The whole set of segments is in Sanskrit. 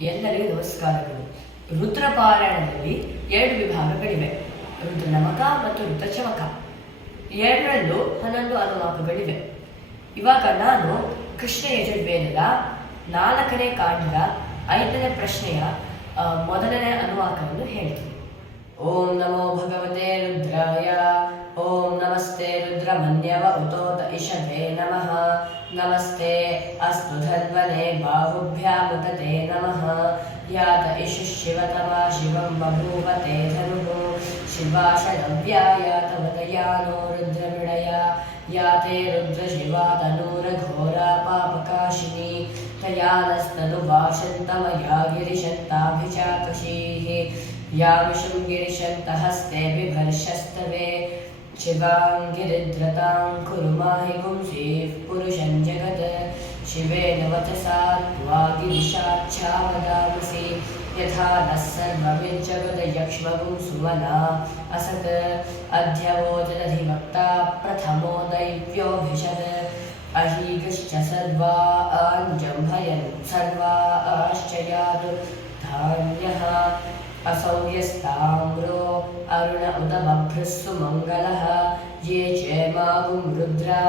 ಎಲ್ಲರಿಗೂ ನಮಸ್ಕಾರಗಳು. ರುದ್ರಪಾರಾಯಣದಲ್ಲಿ 2 ವಿಭಾಗಗಳಿವೆ, ರುದ್ರನಮಕ ಮತ್ತು ರುದ್ರಚಮಕ. ಎರಡರಲ್ಲೂ 11 ಅನುವಾಕಗಳಿವೆ. ಇವಾಗ ನಾನು ಕೃಷ್ಣ ಯಜುರ್ವೇದದ 4ನೇ ಕಾಂಡದ 5ನೇ ಪ್ರಶ್ನೆಯ ಮೊದಲನೇ ಅನುವಾಕವನ್ನು ಹೇಳ್ತೀನಿ. ಓಂ ನಮೋ ಭಗವತೆ ರುದ್ರಾಯ. ಓಂ ನಮಸ್ತೆ ರುದ್ರಮನ್ಯವ ಉತೋತ ಇಷಭೇ ನಮಃ. ನಮಸ್ತೆ ಅಸ್ತು ಧನ್ವನೆ ಬಾಹುಭ್ಯಾಮುತತೆ ನಮಃ. ಯಾತ ಇಷು ಶಿವತಮಾ ಶಿವಂ ಬಭೂವತೆ ಧನುಃ. ಶಿವಾಶಯವ್ಯಾಯಾತ ವದಯಾನೋ ರುದ್ರಮೃಡಯ. ಯಾತೆ ರುದ್ರ ಶಿವಾ ತನೂರಘೋರಾ ಪಾಪಕಾಶಿನಿ. ತಯಾನಸ್ತನು ಭಾಷಂತಮಯಾ ಗಿರಿಶಂತಾಭಿಚಾಕಶೀಃ. ಯಾಮಿಷಂ ಗಿರಿಶಂತ ಹಸ್ತೆ ಬಿಭರ್ಷಸ್ತವೆ. ಶಿವಾಂ ಗಿರಿದ್ರತಾಂ ಕುರು ಮಾಹಿ ಪುಂಸೀಃ ಪುರುಷಂ ಜಗತ್. ಶಿವೇನ ವಚಸಾ ತ್ವಾ ಗಿರಿಶಾಚ್ಛಾ ವದಾಮಸಿ. ಯಥಾ ನಃ ಸರ್ವಮಿಜ್ಜಗದಯಕ್ಷ್ಮಗುಂ ಸುಮನಾ ಅಸತ್. ಅಧ್ಯವೋಚದಧಿವಕ್ತಾ ಪ್ರಥಮೋ ದೈವ್ಯೋಭಿಷದ್. ಅಹೀಗಶ್ಚ ಸರ್ವಾ ಅಂಜಂಭಯನ್ ಸರ್ವಾಶ್ಚ ಯಾತು ಧಾನ್ಯಃ. असौ यस्ताम्रो अरुण उदमभ्रस्सु मङ्गलः. ये चेमागुं रुद्रा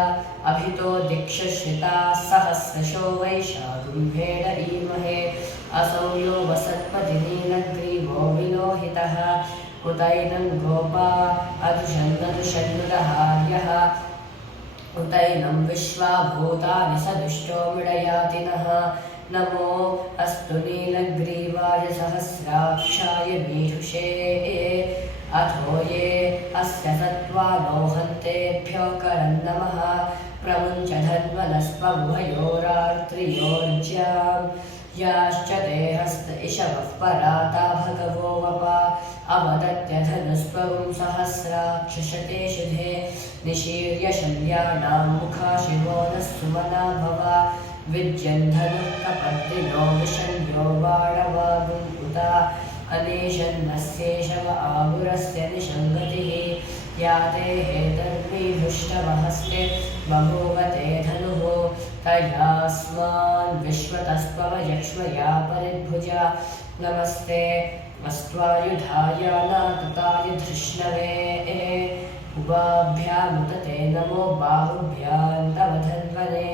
अभितो दिक्षश्रिताः सहस्रशो वैशागुम्भेड ईमहे. असौ यो वसत्पतिनीलग्रीवो विलोहितः. उतैनं गोपा अदुषन्नदुषन्नुदहार्यः. उतैनं विश्वा भूतानि सदुष्टो मृडयातिनः. नमो अस्तु नीलग्रीवाय सहस्राक्षाय मीढुषे. अथो ये अस्य सत्त्वानो हन्तेभ्यो करं नमः. प्रमुञ्च धन्वनस्त्वमुभयोरार्त्रियोर्ज्यां. याश्च ते हस्त इषवः पराता भगवो वपा. अवदत्य धनुस्त्वं सहस्राक्षशते शुधे. निशीर्य शल्याणां मुखा शिवो नः सुमना भव. विज्यन् धनुः कपर्दिनो विशल्यो बाणवागुं उता. अनेशन्नस्येषव आहुरस्य निशङ्गतिः. याते हेतर्मीढुष्टवहस्ते बभूवते धनुः. तयास्मान् विश्वतस्त्वमयक्ष्मया परिद्भुजा. नमस्ते अस्त्वायुधायानातताय धृष्णवे. उभाभ्यामुतते नमो बाहुभ्यां तव धन्वने.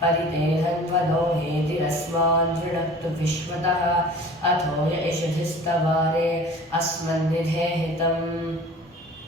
परिते धन्वनो हेतिरस्मान् दृढक्तु विश्वतः. अथो य इषधिस्तवारे अस्मन्निधेहितम्.